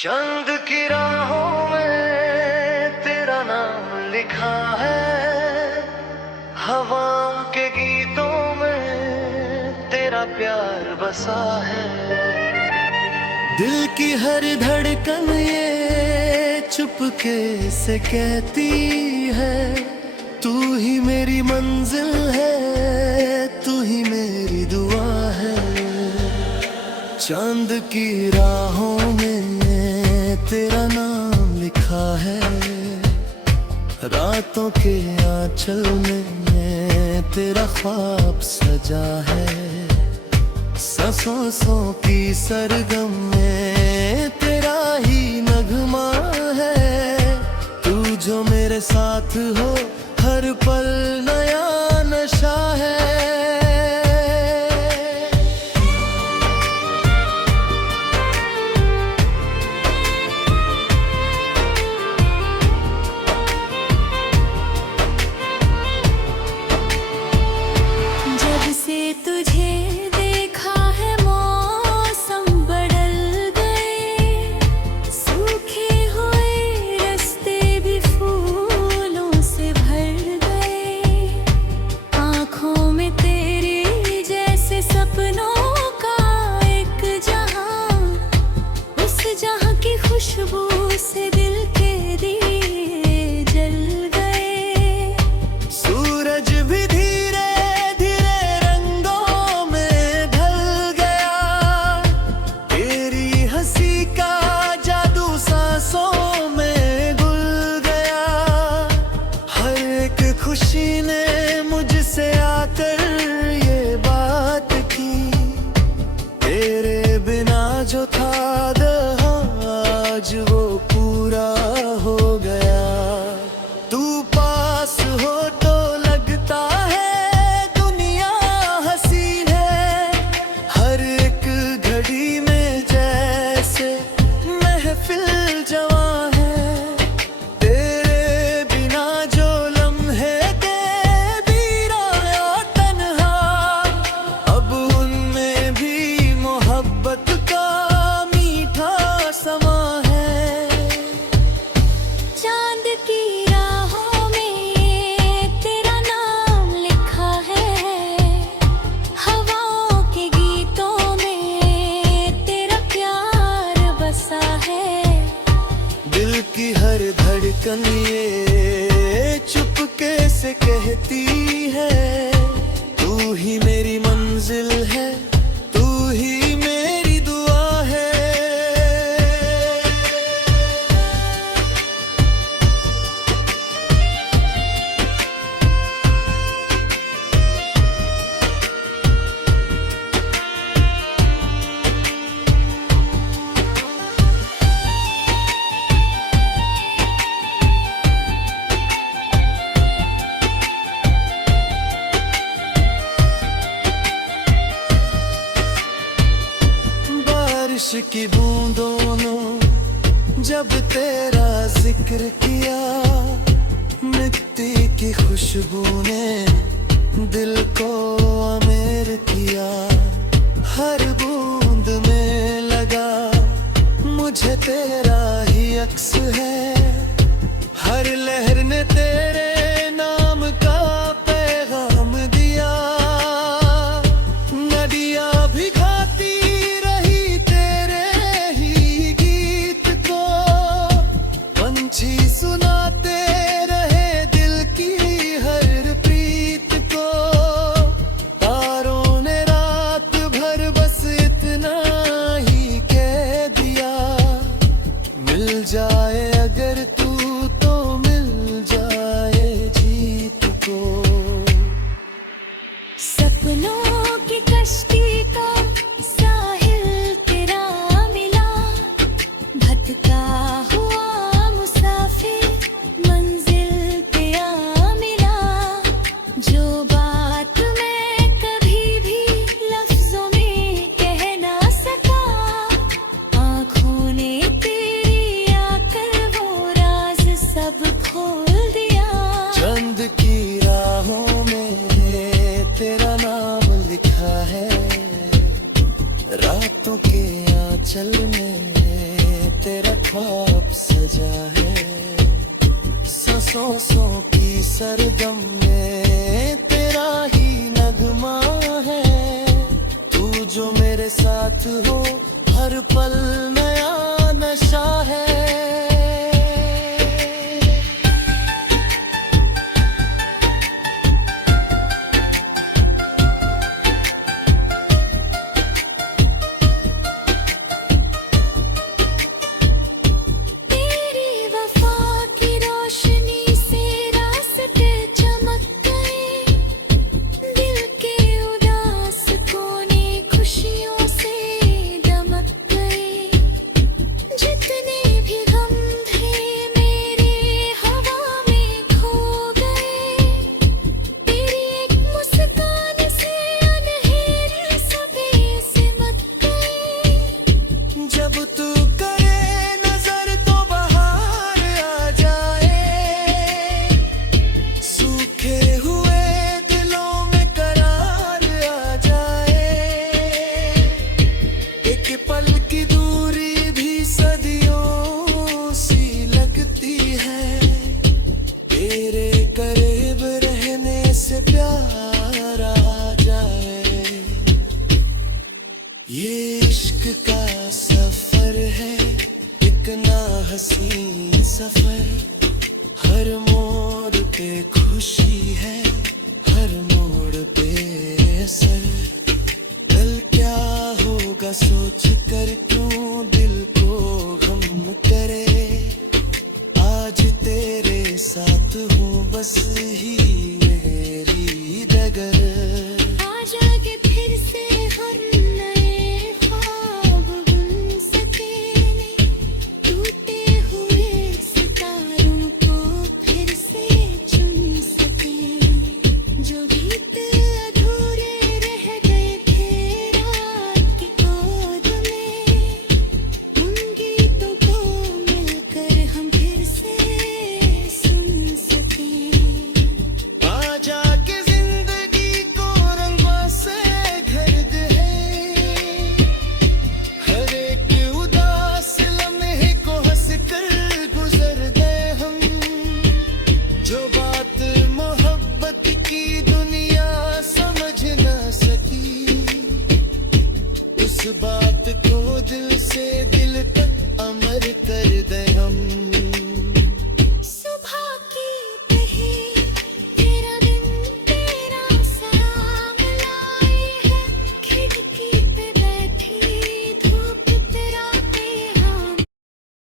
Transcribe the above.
चंद की राहों में तेरा नाम लिखा है, हवा के गीतों में तेरा प्यार बसा है। दिल की हर धड़कन ये चुपके से कहती है, तू ही मेरी मंजिल है, तू ही मेरी दुआ है। चांद की राहों में तेरा नाम लिखा है, रातों के आंचल में तेरा ख्वाब सजा है। सांसों की सरगम में तेरा ही नगमा है, तू जो मेरे साथ हो हर पल नया नशा है। तुझे देखा है मौसम बदल गए, सूखे हुए रास्ते भी फूलों से भर गए। आँखों में तेरी जैसे सपनों का एक जहां, उस जहां की खुशबू से दिल के दिए जल गए। सूरज भी खुशी ने मुझसे आकर ये बात की, तेरे बिना जो था आज वो पूरा हो गया। तू पास हो तो लगता है दुनिया हसीन है, हर एक घड़ी में जैसे महफिल जवां है। की हर धड़कन ये चुपके से कहती है, तू ही मेरी मंजिल है, तू ही मेरी दुआ है। बारिश की बूंदों ने जब तेरा जिक्र किया, मिट्टी की खुशबू ने दिल को अमीर किया। हर बूंद में लगा मुझे तेरा ही अक्स है, हर लहर ने तेरे नाम का पैगाम दिया। नदियाँ भिगाती सुनाते रहे दिल की हर प्रीत को, तारों ने रात भर बस इतना ही कह दिया, मिल जाए अगर तू तो मिल जाए जीत को। सपनों की कश्ती का साहिल तेरा मिला, भटका रातों के आंचल में तेरा ख्वाब सजा है, सांसों की सरगम में तेरा ही नगमा है। तू जो मेरे साथ हो हर पल नया नशा है। तेरी वफा की रोशनी से रास्ते चमक गए, दिल के उदास कोने खुशियों से दमक गए। जितने भी गम थे मेरे हवा में खो गए, तेरी एक मुस्कान से अनहेरे सभी सिमट गए। जब तू करे नजर तो बहार आ जाए, सूखे हुए दिलों में करार आ जाए। एक पल की दूरी भी सदियों सी लगती है, तेरे करीब रहने से प्यार आ जाए। ये इश्क का सफर है, एक ना हसीन सफर। हर मोड़ पे खुशी है, हर मोड़ पे असर। कल क्या होगा सोच कर क्यों